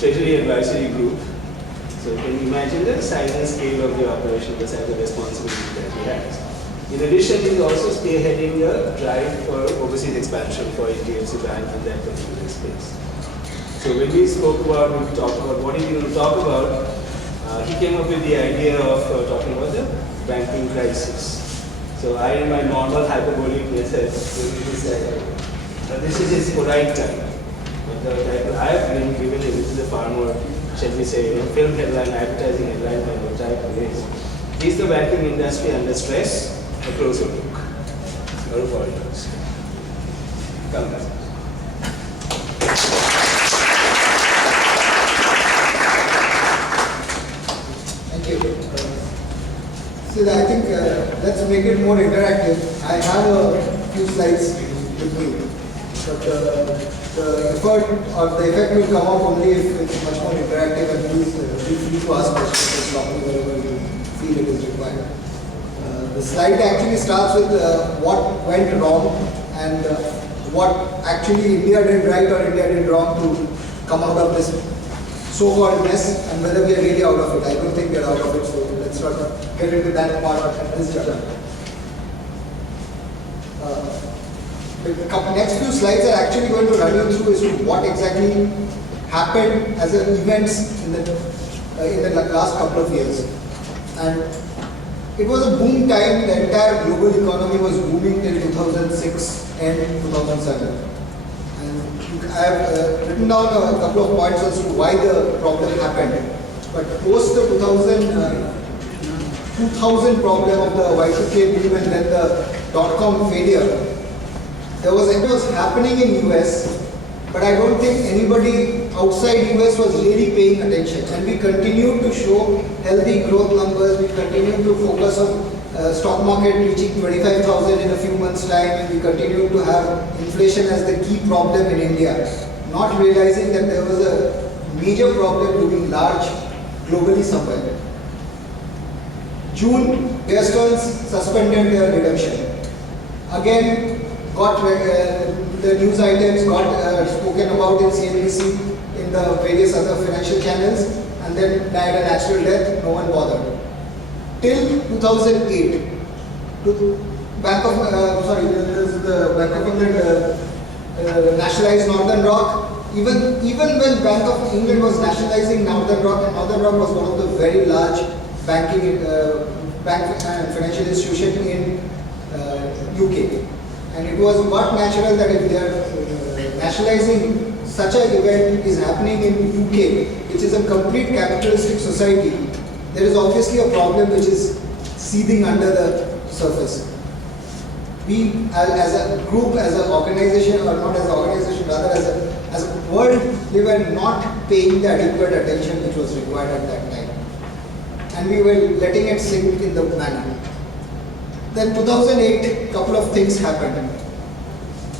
Treasury Advisory Group. So you can imagine the size and scale of the operation, the size of responsibility that he has. In addition, he is also spearheading the drive for overseas expansion for HDFC Bank in that particular space. So when we spoke about, we talked about what he was going to talk about, he came up with the idea of talking about the banking crisis. So I, in my normal hyperbolic method, this is his polite time. But the title I have been given him, this is a far more, shall we say, film headline, advertising headline kind of title is, is the banking industry under stress? A closer look. No apologies. Come back. Thank you. So I think let's make it more interactive. I have a few slides with me, but the effort or the effect will come out only if it's much more interactive, and please feel free to ask questions and stop me wherever you feel it is required. The slide actually starts with what went wrong and what actually India did right or India did wrong to come out of this so-called mess, and whether we are really out of it. I don't think we are out of it, so let's not get into that part at this juncture. The next few slides are actually going to run you through as to what exactly happened as events in the last couple of years. And it was a boom time. The entire global economy was booming till 2006 and 2007. I have written down a couple of points as to why the problem happened. But post the 2000 problem of the Y2K boom and then the dot-com failure, it was happening in US, but I don't think anybody outside US was really paying attention. And we continued to show healthy growth numbers. We continued to focus on stock market reaching 25,000 in a few months' time, and we continued to have inflation as the key problem in India, not realizing that there was a major problem looming large globally somewhere. June, Bear Stearns suspended their redemption. Again, got the news items got spoken about in CNBC, in the various other financial channels, and then died a natural death. No one bothered. Till 2008, the Bank of England nationalized Northern Rock. Even when Bank of England was nationalizing Northern Rock, and Northern Rock was one of the very large banking bank and financial institution in UK, and it was but natural that if they are nationalizing such an event is happening in UK, which is a complete capitalistic society, there is obviously a problem which is seething under the surface. We as a group, as an organization, or not as an organization, rather as a world, we were not paying the adequate attention which was required at that time. And we were letting it sink in the manner. Then 2008, couple of things happened.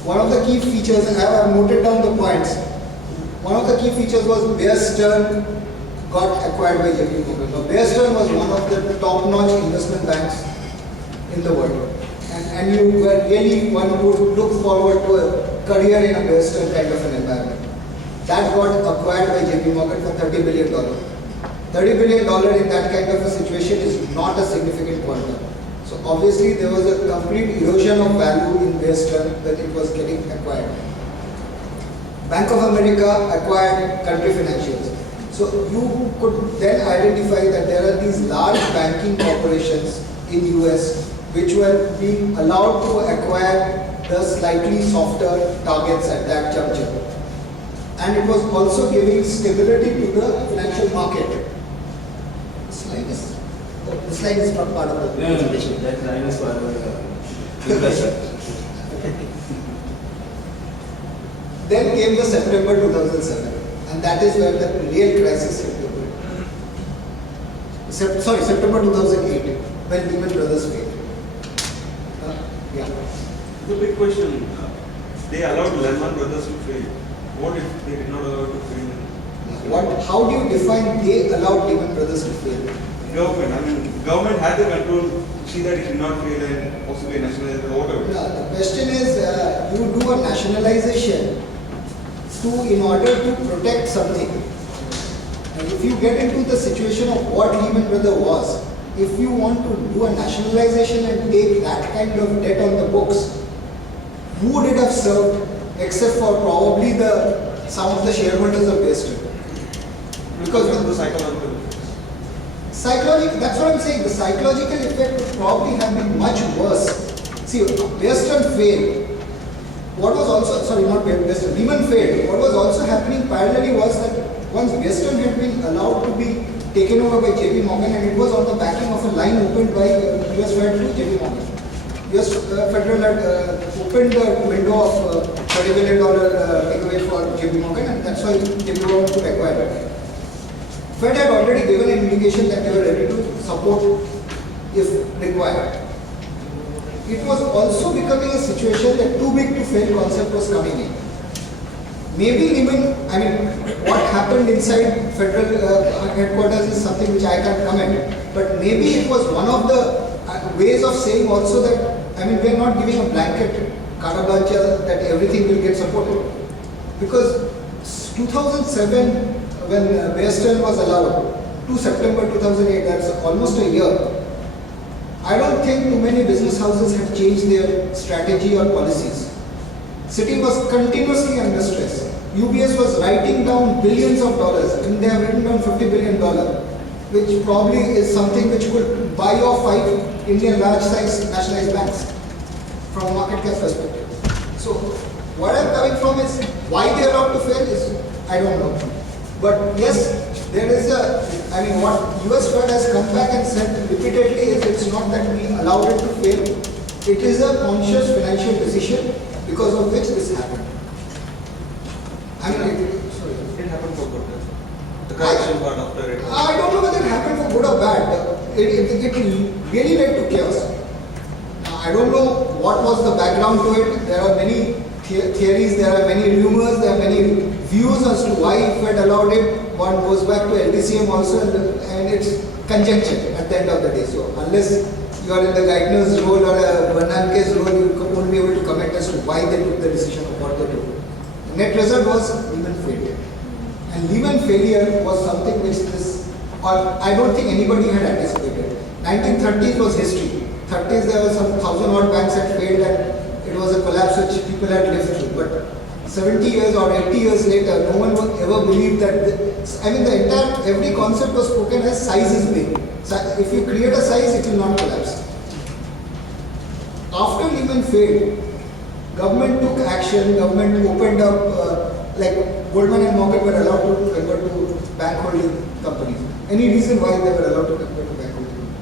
One of the key features, and I have noted down the points, one of the key features was Bear Stearns got acquired by JP Morgan. Now, Bear Stearns was one of the top-notch investment banks in the world. And you were really one who would look forward to a career in a Bear Stearns kind of an environment. That got acquired by JP Morgan for $30 billion. $30 billion in that kind of a situation is not a significant quantum. So obviously there was a complete erosion of value in Bear Stearns when it was getting acquired. Bank of America acquired Country Financials. So you could then identify that there are these large banking corporations in US which were being allowed to acquire the slightly softer targets at that juncture. And it was also giving stability to the financial market. The slide is not part of the presentation. That line is part of the Then came the September 2007, and that is where the real crisis hit. September 2008, when Lehman Brothers failed. Yeah. The big question, they allowed Lehman Brothers to fail. What if they did not allow it to fail? How do you define they allowed Lehman Brothers to fail? Government had the control to see that it did not fail and possibly nationalize it or whatever. The question is, you do a nationalization in order to protect something. And if you get into the situation of what Lehman Brothers was, if you want to do a nationalization and take that kind of debt on the books, who would it have served except for probably some of the shareholders of Western? Because of the psychological effects. that's what I'm saying. The psychological effect would probably have been much worse. See, Western failed. What was also, sorry, not Western, Lehman failed. What was also happening parallelly was that once Western had been allowed to be taken over by JP Morgan, and it was on the backing of a line opened by US Fed to JP Morgan. US Federal had opened the window of $30 billion takeaway for JP Morgan, and that's why JP Morgan could acquire it. Fed had already given an indication that they were ready to support if required. It was also becoming a situation that too big to fail concept was coming in. Maybe even, what happened inside federal headquarters is something which I can't comment, but maybe it was one of the ways of saying also that, we are not giving a blanket carte blanche that everything will get supported. Because 2007, when Western was allowed, to September 2008, that's almost a year, I don't think too many business houses have changed their strategy or policies. Citi was continuously under stress. UBS was writing down billions of dollars, and they have written down $50 billion, which probably is something which could buy off 5 Indian large-size nationalized banks from a market cap perspective. So, what I'm coming from is why they are allowed to fail is I don't know. But yes, there is what US Fed has come back and said repeatedly is it's not that we allowed it to fail. It is a conscious financial decision because of which this happened. It happened for good. The correction part after it. I don't know whether it happened for good or bad. It really led to chaos. I don't know what was the background to it. There are many theories, there are many rumors, there are many views as to why Fed allowed it. One goes back to LTCM also, and it's conjecture at the end of the day. So unless you are in the Geithner's role or a Bernanke's role, you won't be able to comment as to why they took the decision of what they took. The net result was Lehman failure. And Lehman failure was something which I don't think anybody had anticipated. 1930s was history. 30s there were some 1,000 odd banks that failed, and it was a collapse which people had lived through. But 70 years or 80 years later, no one would ever believe that. Every concept was spoken as size is big. So if you create a size, it will not collapse. After Lehman failed, government took action, government opened up, like Goldman and Morgan were allowed to convert to bank holding companies. Any reason why they were allowed to convert to bank holding companies?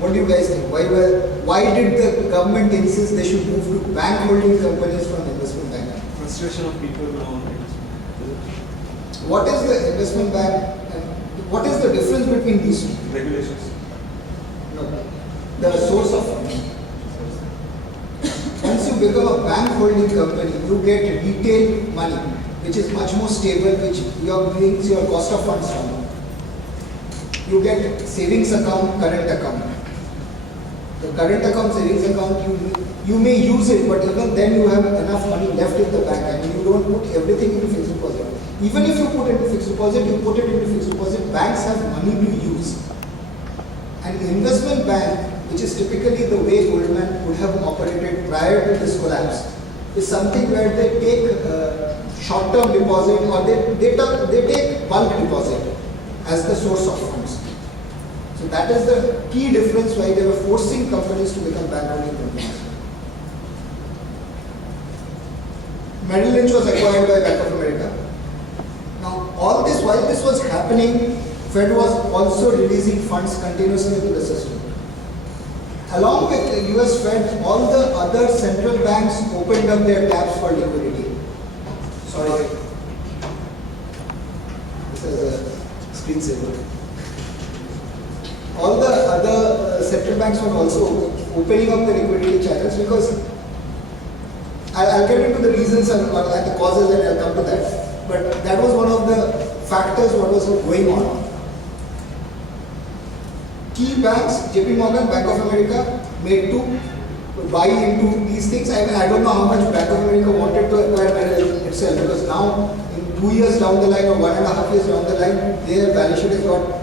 What do you guys think? Why did the government insist they should move to bank holding companies from investment bank? Frustration of people now. What is the investment bank and what is the difference between these two? Regulations. No. The source of funds. Once you become a bank holding company, you get retail money, which is much more stable, which brings your cost of funds down. You get savings account, current account. The current account, savings account, you may use it, but even then you have enough money left in the bank, and you don't put everything into fixed deposit. Even if you put it into fixed deposit, you put it into fixed deposit, banks have money to use. An investment bank, which is typically the way Goldman would have operated prior to this collapse, is something where they take short-term deposit or they take bulk deposit as the source of funds. So that is the key difference why they were forcing companies to become bank holding companies. Merrill Lynch was acquired by Bank of America. Now, while this was happening, Fed was also releasing funds continuously into the system. Along with the US Fed, all the other central banks opened up their taps for liquidity. Sorry. This is a screensaver. All the other central banks were also opening up the liquidity channels because I'll get into the reasons and the causes and I'll come to that. But that was one of the factors what was going on. Key banks, JP Morgan, Bank of America, made two buy into these things. I don't know how much Bank of America wanted to acquire Merrill itself, because now in 2 years down the line or 1.5 years down the line, their balance sheet has got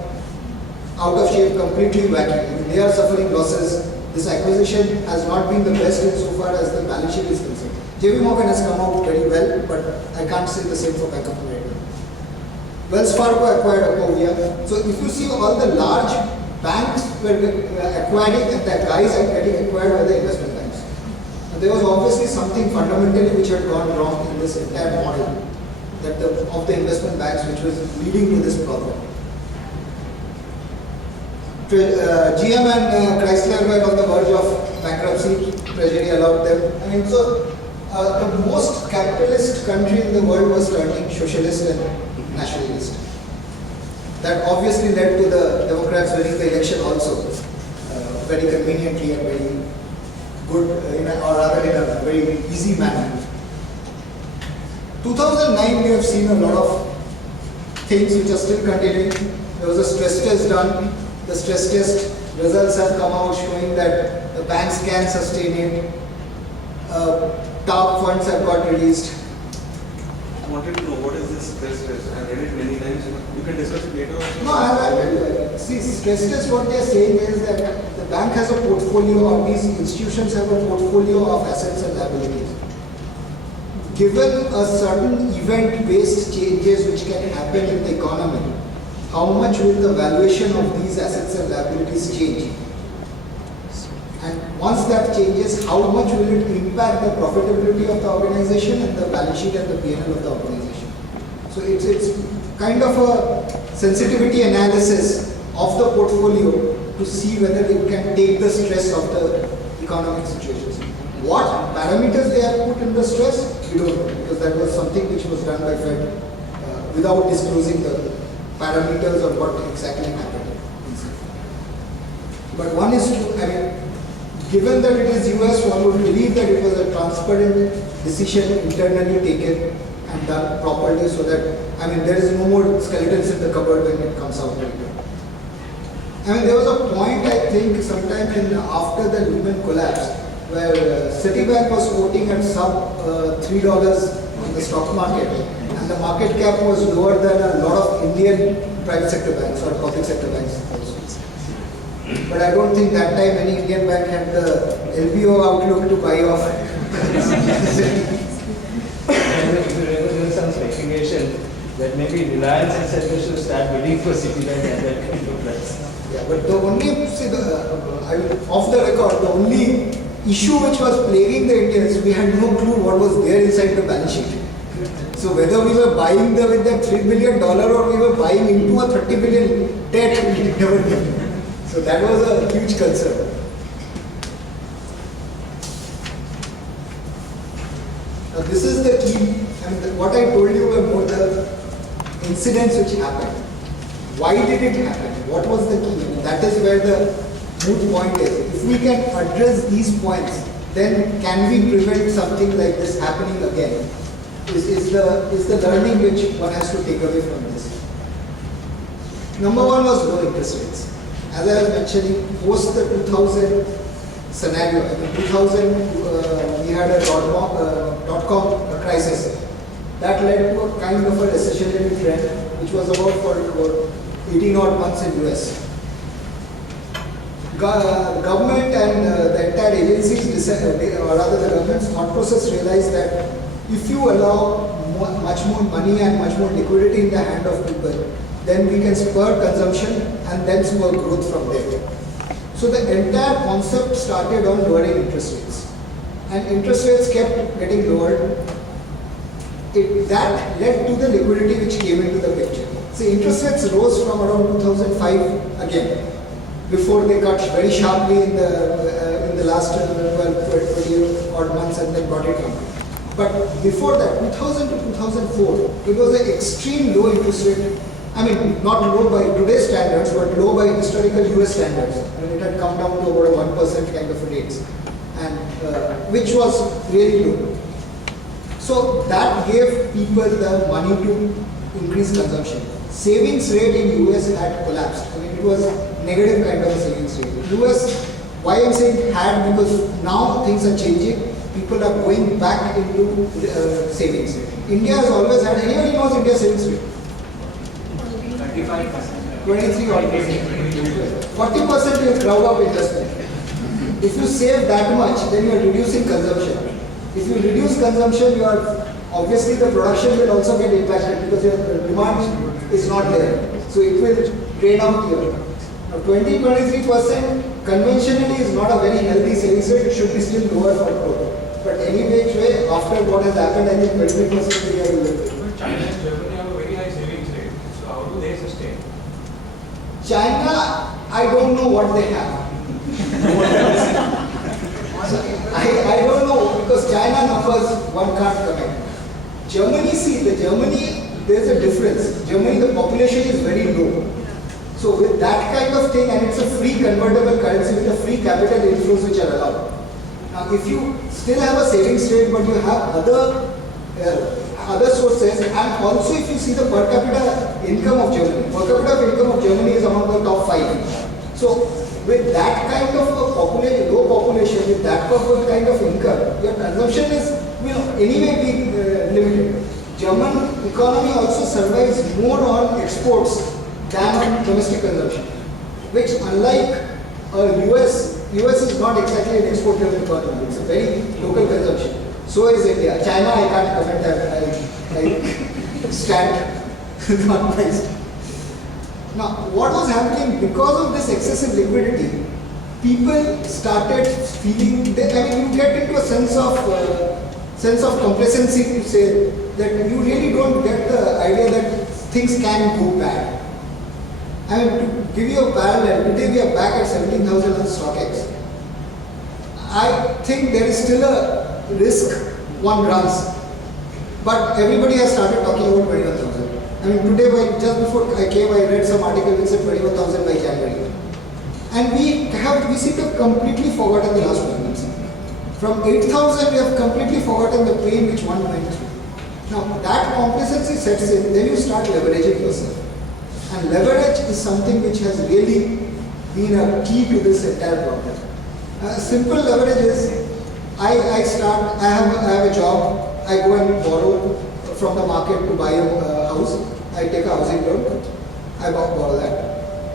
out of shape, completely wacky. I mean, they are suffering losses. This acquisition has not been the best insofar as the balance sheet is concerned. JP Morgan has come out very well, but I can't say the same for Bank of America. Wells Fargo acquired Acquia. So if you see all the large banks were acquiring, and the guys are getting acquired by the investment banks. And there was obviously something fundamentally which had gone wrong in this entire model of the investment banks, which was leading to this problem. GM and Chrysler were on the verge of bankruptcy. Treasury allowed them. I mean, so the most capitalist country in the world was turning socialist and nationalist. That obviously led to the Democrats winning the election also, very conveniently and very good, or rather in a very easy manner. 2009, we have seen a lot of things which are still continuing. There was a stress test done. The stress test results have come out showing that the banks can sustain it. TARP funds have got released. I wanted to know what is this stress test. I read it many times. You can discuss it later. No, I see, stress test, what they are saying is that the bank has a portfolio, or these institutions have a portfolio of assets and liabilities. Given a certain event-based changes which can happen in the economy, how much will the valuation of these assets and liabilities change? And once that changes, how much will it impact the profitability of the organization and the balance sheet and the P&L of the organization? So it's kind of a sensitivity analysis of the portfolio to see whether it can take the stress of the economic situations. What parameters they have put in the stress, we don't know, because that was something which was done by Fed without disclosing the parameters of what exactly happened. But one is to, I mean, given that it is US, one would believe that it was a transparent decision internally taken and done properly, so that, I mean, there is no more skeletons in the cupboard when it comes out later. I mean, there was a point, I think, sometime after the Lehman collapse, where Citibank was quoting at sub $3 on the stock market, and the market cap was lower than a lot of Indian private sector banks or public sector banks also. But I don't think that time any Indian bank had the LBO outlook to buy off. There was some speculation that maybe Reliance itself should start bidding for Citibank at that kind of price. Yeah, but the only, see, off the record, the only issue which was plaguing the Indians, we had no clue what was there inside the balance sheet. So whether we were buying with that $3 billion or we were buying into a 30 billion debt, we never knew. So that was a huge concern. Now this is the key. I mean, what I told you were more the incidents which happened. Why did it happen? What was the key? And that is where the moot point is. If we can address these points, then can we prevent something like this happening again? Is the learning which one has to take away from this. Number one was low interest rates. As I was mentioning, post the 2000 scenario, in 2000 we had a dot-com crisis. That led to a kind of a recessionary trend, which was about for 18 odd months in US. Government and the entire agencies decided, or rather the government's thought process realized that if you allow much more money and much more liquidity in the hand of people, then we can spur consumption and then spur growth from there. So the entire concept started on lowering interest rates. And interest rates kept getting lowered. That led to the liquidity which came into the picture. See, interest rates rose from around 2005 again, before they cut very sharply in the last 12, 20 odd months and then brought it down. But before that, 2000 to 2004, it was an extreme low interest rate. I mean, not low by today's standards, but low by historical US standards. I mean, it had come down to about 1% kind of rates, and which was really low. So that gave people the money to increase consumption. Savings rate in US had collapsed. I mean, it was negative kind of a savings rate. US Why I'm saying had, because now things are changing. People are going back into savings. India has always had, anybody knows India's savings rate? 23 odd percent. 40% is crowd up investment. If you save that much, then you are reducing consumption. If you reduce consumption, you are obviously the production will also get impacted because your demand is not there. So it will drain out here. Now 20-23% conventionally is not a very healthy savings rate. It should be still lower for growth. But anyway, after what has happened, I think 20% we are looking. China and Germany have a very high savings rate. So how do they sustain? China, I don't know what they have. I don't know because China numbers one can't comment. Germany, there's a difference. Germany, the population is very low. So with that kind of thing, and it's a free convertible currency with the free capital inflows which are allowed. Now, if you still have a savings rate, but you have other sources, and also if you see the per capita income of Germany, per capita income of Germany is among the top 5. So with that kind of a population, low population, with that kind of income, your consumption will anyway be limited. German economy also survives more on exports than on domestic consumption, which unlike US is not exactly an export-driven economy. It's a very local consumption. So is India. China, I can't comment that. I stand on my stand. Now, what was happening because of this excessive liquidity? People started feeling. You get into a sense of complacency to say that you really don't get the idea that things can go bad. To give you a parallel, today we are back at 17,000 on StockX. I think there is still a risk one runs, but everybody has started talking about 21,000. Today, just before I came, I read some article which said 21,000 by January. And we seem to have completely forgotten the last 1 months. From 8,000, we have completely forgotten the pain which one went through. Now, that complacency sets in, then you start leveraging yourself. And leverage is something which has really been a key to this entire problem. Simple leverage is, I have a job, I go and borrow from the market to buy a house, I take a housing loan, I borrow that.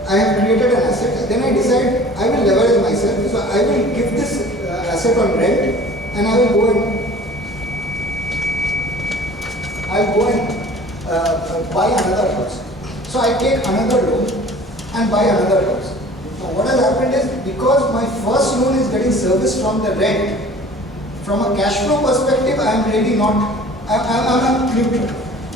I have created an asset, then I decide I will leverage myself, so I will give this asset on rent and I will go and buy another house. So I take another loan and buy another house. Now what has happened is, because my first loan is getting serviced from the rent, from a cash flow perspective, I am really not, I'm neutral.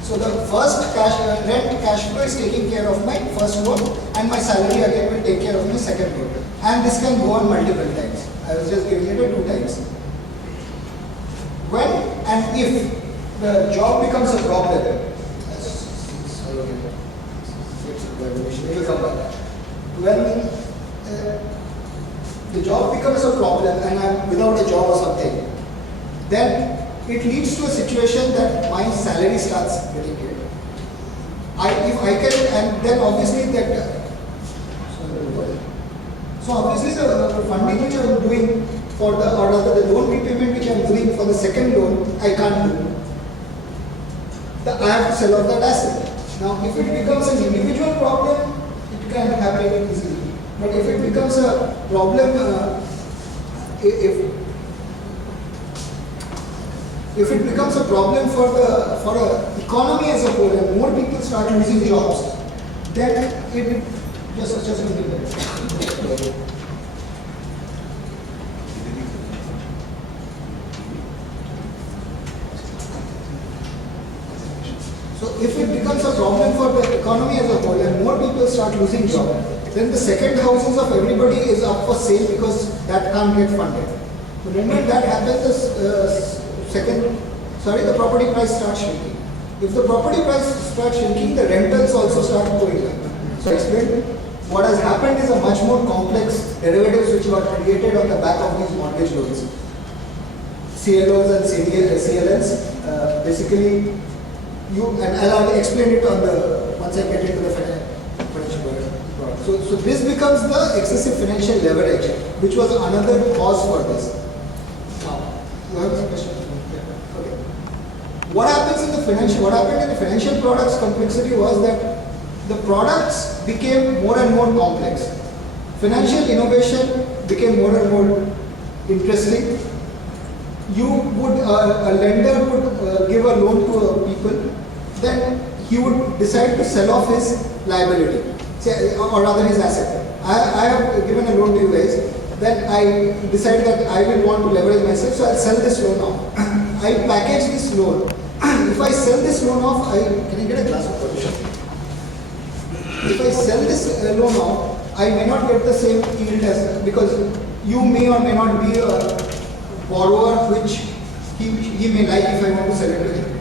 So the first rent cash flow is taking care of my first loan, and my salary again will take care of my second loan. And this can go on multiple times. I was just giving it 2 times. When and if the job becomes a problem, when the job becomes a problem and I'm without a job or something, then it leads to a situation that my salary starts getting hit. If I can, and then obviously that. So obviously the funding which I am doing for the, or rather the loan repayment which I am doing for the second loan, I can't do. I have to sell off that asset. Now, if it becomes an individual problem, it can happen easily. But if it becomes a problem, if it becomes a problem for the economy as a whole, and more people start losing jobs, then it just a minute. So if it becomes a problem for the economy as a whole and more people start losing jobs, then the second houses of everybody is up for sale because that can't get funded. The moment that happens, the property price starts shrinking. If the property price starts shrinking, the rentals also start going up. So I explained, what has happened is a much more complex derivatives which were created on the back of these mortgage loans. CLOs and CLNs, basically, and I'll explain it on the once I get into the financial world. So this becomes the excessive financial leverage, which was another cause for this. Now, you have a question? Yeah. Okay. What happened in the financial products complexity was that the products became more and more complex. Financial innovation became more and more interesting. A lender would give a loan to people, then he would decide to sell off his liability, or rather his asset. I have given a loan to you guys, then I decide that I will want to leverage myself, so I'll sell this loan off. I package this loan. If I sell this loan off, can I get a glass of water? If I sell this loan off, I may not get the same yield as, because you may or may not be a borrower which he may like if I want to sell it to him.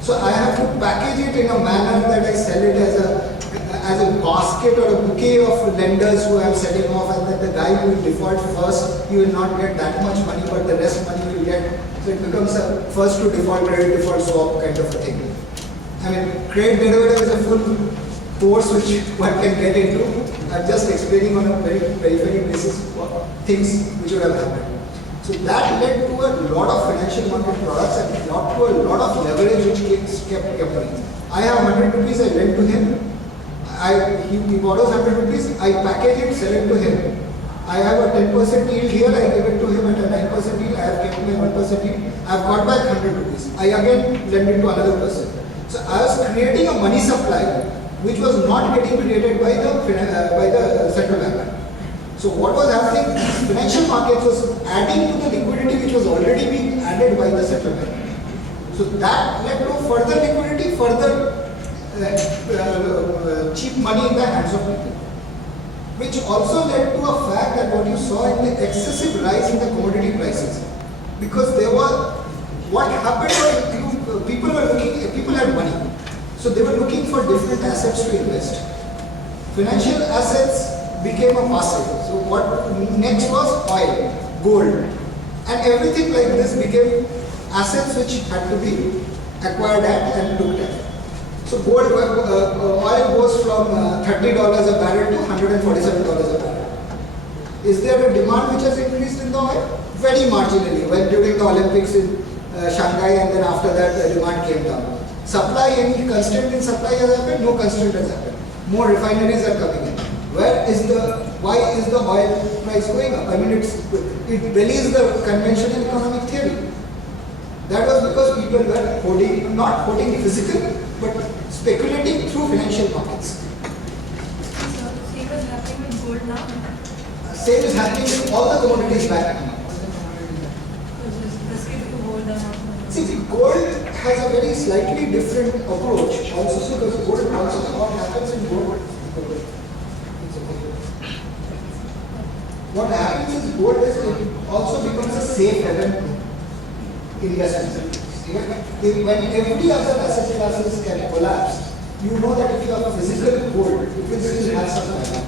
So I have to package it in a manner that I sell it as a basket or a bouquet of lenders who I am selling off, and then the guy who will default first, he will not get that much money, but the rest money will get. So it becomes a first to default, credit default swap kind of a thing. I mean, credit derivative is a full course which one can get into. I'm just explaining on a very periphery basis things which would have happened. So that led to a lot of financial market products and led to a lot of leverage which kept coming. I have 100 rupees, I lend to him. He borrows 100 rupees, I package it, sell it to him. I have a 10% yield here, I give it to him at a 9% yield, I have kept my 1% yield, I have got back 100 rupees. I again lend it to another person. So I was creating a money supply which was not getting created by the central bank. So what was happening, financial markets was adding to the liquidity which was already being added by the central bank. So that led to further liquidity, further cheap money in the hands of people. Which also led to a fact that what you saw in the excessive rise in the commodity prices. Because what happened was people had money. So they were looking for different assets to invest. Financial assets became a passive. So what next was oil, gold, and everything like this became assets which had to be acquired at and looked at. So gold, oil goes from $30 a barrel to $147 a barrel. Is there a demand which has increased in the oil? Very marginally. When during the Olympics in Shanghai, and then after that the demand came down. Supply, any constraint in supply has happened? No constraint has happened. More refineries are coming in. Why is the oil price going up? I mean, it belies the conventional economic theory. That was because people were not holding physical, but speculating through financial markets. So, same is happening with gold now? Same is happening with all the commodities back now. See, gold has a very slightly different approach also, because gold also, what happens in gold, what happens is gold also becomes a safe haven investment. When every other asset classes can collapse, you know that if you have a physical gold, it will still have some value.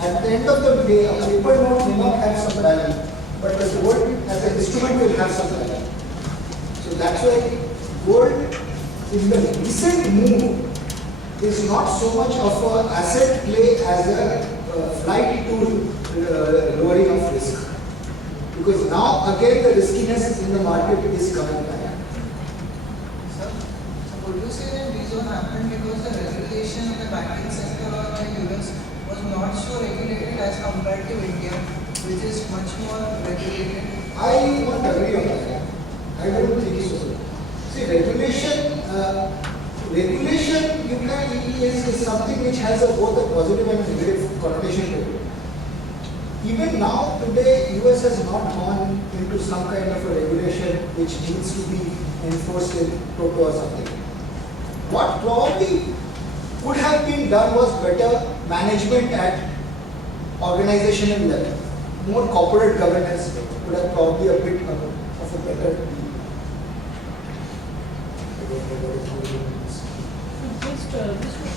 At the end of the day, a paper note may not have some value, but the gold as an instrument will have some value. So that's why gold in the recent move is not so much of an asset play as a flight to lowering of risk. Because now again the riskiness in the market is coming back. Would you say that this was happened because the regulation in the banking sector or the US was not so regulated as compared to India, which is much more regulated? I won't agree on that. I don't think so. See, regulation is something which has both a positive and a negative connotation to it. Even now, today, US has not gone into some kind of a regulation which needs to be enforced in Toto or something. What probably could have been done was better management at organizational level. More corporate governance would have probably a bit of a better. Just to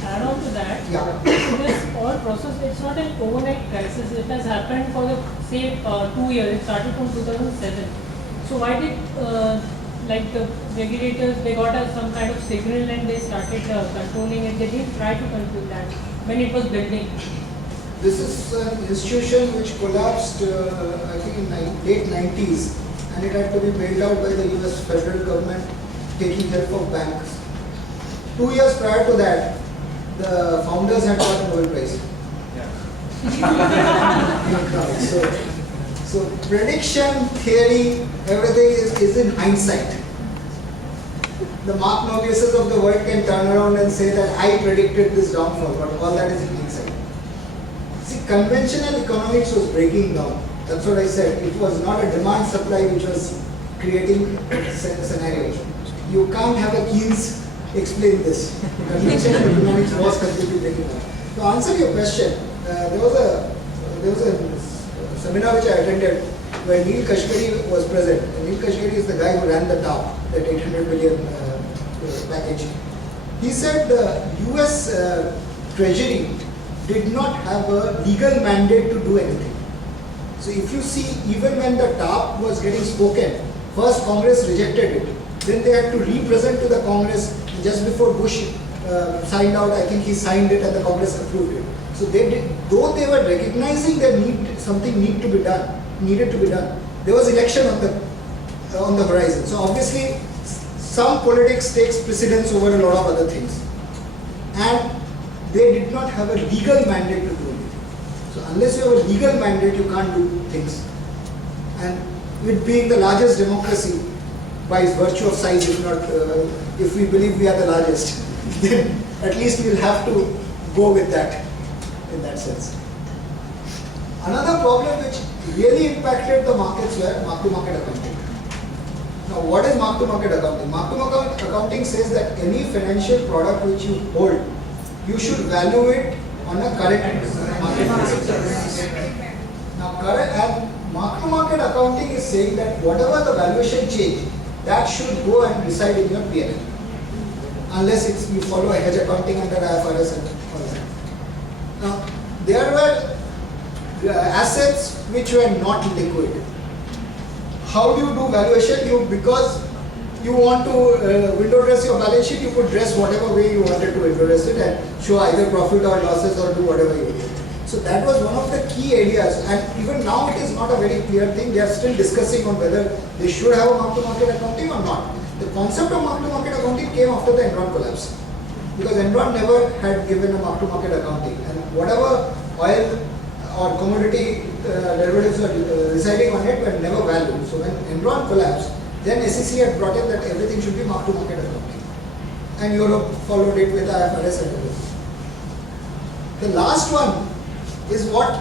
add on to that, Yeah. this all process, it's not an overnight crisis. It has happened for the say 2 years. It started from 2007. So why did like the regulators, they got some kind of signal and they started controlling it. They didn't try to control that when it was building. This is an institution which collapsed, I think in late 90s, and it had to be bailed out by the US federal government taking help of banks. 2 years prior to that, the founders had got a Nobel Prize. So prediction, theory, everything is in hindsight. The Mark Nobiuses of the world can turn around and say that I predicted this downfall, but all that is in hindsight. See, conventional economics was breaking down. That's what I said. It was not a demand supply which was creating scenarios. You can't have a Keynes explain this. Conventional economics was completely breaking down. To answer your question, there was a seminar which I attended where Neil Kashkari was present. And Neil Kashkari is the guy who ran the TAP, that 800 billion package. He said the US Treasury did not have a legal mandate to do anything. So if you see, even when the TAP was getting spoken, first Congress rejected it. Then they had to represent to the Congress just before Bush signed out. I think he signed it and the Congress approved it. So they did, though they were recognizing that something needed to be done. There was election on the horizon. So obviously, some politics takes precedence over a lot of other things, and they did not have a legal mandate to do anything. So unless you have a legal mandate, you can't do things. And with being the largest democracy, by virtue of size, if we believe we are the largest, then at least we'll have to go with that in that sense. Another problem which really impacted the markets were mark-to-market accounting. Now, what is mark-to-market accounting? Mark-to-market accounting says that any financial product which you hold, you should value it on a current market basis. Now, mark-to-market accounting is saying that whatever the valuation change, that should go and reside in your P&L, unless you follow a hedge accounting under IFRS and all that. Now, there were assets which were not liquid. How do you do valuation? Because you want to window dress your balance sheet, you could dress whatever way you wanted to window dress it and show either profit or losses or do whatever you did. So that was one of the key areas, and even now it is not a very clear thing. They are still discussing on whether they should have a mark-to-market accounting or not. The concept of mark-to-market accounting came after the Enron collapse, because Enron never had given a mark-to-market accounting, and whatever oil or commodity derivatives were residing on it were never valued. So when Enron collapsed, then SEC had brought in that everything should be mark-to-market accounting, and Europe followed it with IFRS and everything. The last one is what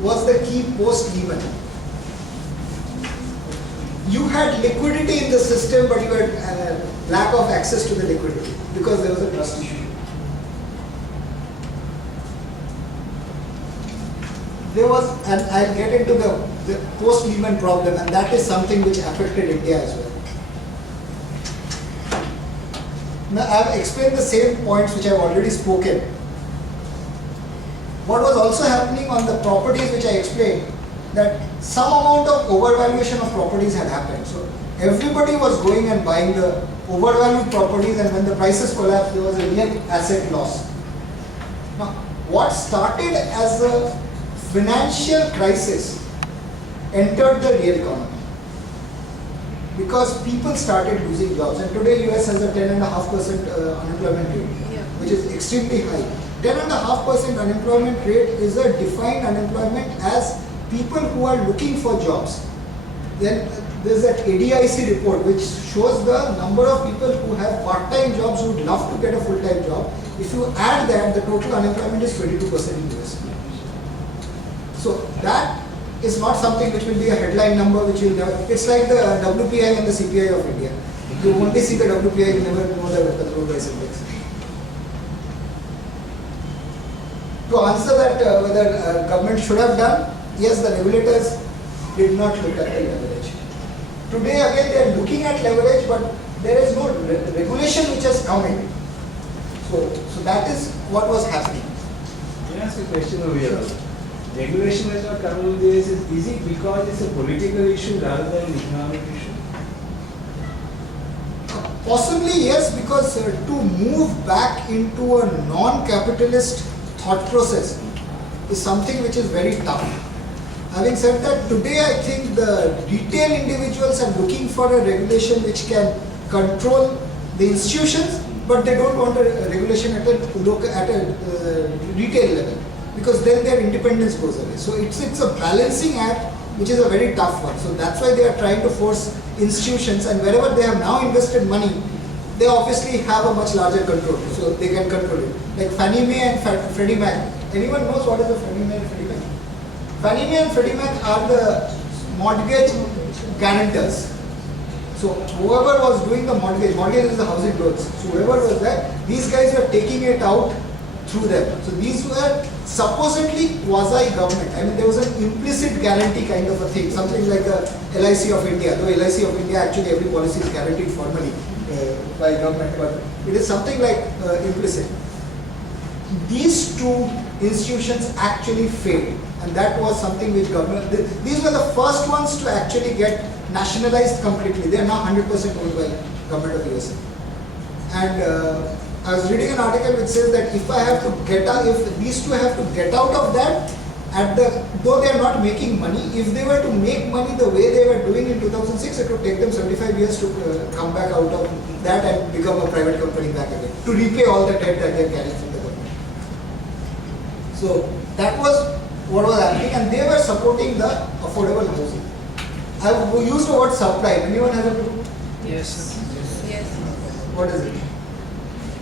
was the key post-Lehman. You had liquidity in the system, but you had lack of access to the liquidity because there was a trust issue. There was, and I'll get into the post-Lehman problem, and that is something which affected India as well. Now, I've explained the same points which I've already spoken. What was also happening on the properties which I explained, that some amount of overvaluation of properties had happened. So everybody was going and buying the overvalued properties, and when the prices collapsed, there was a real asset loss. Now, what started as a financial crisis entered the real economy because people started losing jobs, and today US has a 10.5% unemployment rate, which is extremely high. 10.5% unemployment rate is a defined unemployment as people who are looking for jobs. Then there's that ADIC report which shows the number of people who have part-time jobs who would love to get a full-time job. If you add that, the total unemployment is 22% in US. So that is not something which will be a headline number which will never, it's like the WPI and the CPI of India. You only see the WPI, you never know the control price index. To answer that whether government should have done, yes, the regulators did not look at the leverage. Today again they are looking at leverage, but there is no regulation which has come in. So that is what was happening. Can I ask a question over here? Regulation has not come over this. Is it because it's a political issue rather than an economic issue? Possibly yes, because to move back into a non-capitalist thought process is something which is very tough. Having said that, today I think the retail individuals are looking for a regulation which can control the institutions, but they don't want a regulation at a retail level, because then their independence goes away. So it's a balancing act which is a very tough one. So that's why they are trying to force institutions, and wherever they have now invested money, they obviously have a much larger control, so they can control it. Like Fannie Mae and Freddie Mac. Anyone knows what is a Fannie Mae and Freddie Mac? Fannie Mae and Freddie Mac are the mortgage guarantors. So whoever was doing the mortgage is the housing loans. So whoever was there, these guys were taking it out through them. So these were supposedly quasi-government. I mean, there was an implicit guarantee kind of a thing, something like the LIC of India. Though LIC of India, actually every policy is guaranteed formally by government, but it is something like implicit. These two institutions actually failed, and that was something which government. These were the first ones to actually get nationalized completely. They are now 100% owned by government of USA. And I was reading an article which says that if I have to get out, if these two have to get out of that, though they are not making money, if they were to make money the way they were doing in 2006, it would take them 75 years to come back out of that and become a private company back again, to repay all the debt that they are carrying from the government. So that was what was happening, and they were supporting the affordable housing. I have used the word subprime. Anyone has a clue? Yes. What is it?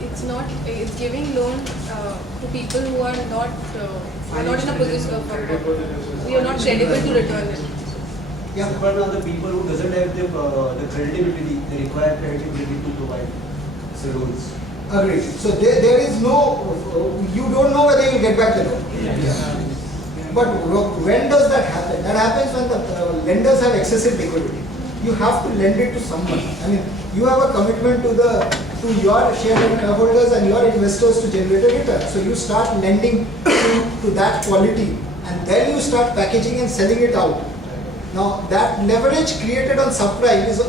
It's not. It's giving loan to people who are not in a position of. We are not credible to return it. Yeah. But are the people who doesn't have the credibility, the required credibility to provide the loans. Agreed. So there is no, you don't know whether you get back the loan. Yeah. But when does that happen? That happens when the lenders have excessive liquidity. You have to lend it to someone. I mean, you have a commitment to your shareholders and your investors to generate a return. So you start lending to that quality, and then you start packaging and selling it out. Now that leverage created on subprime is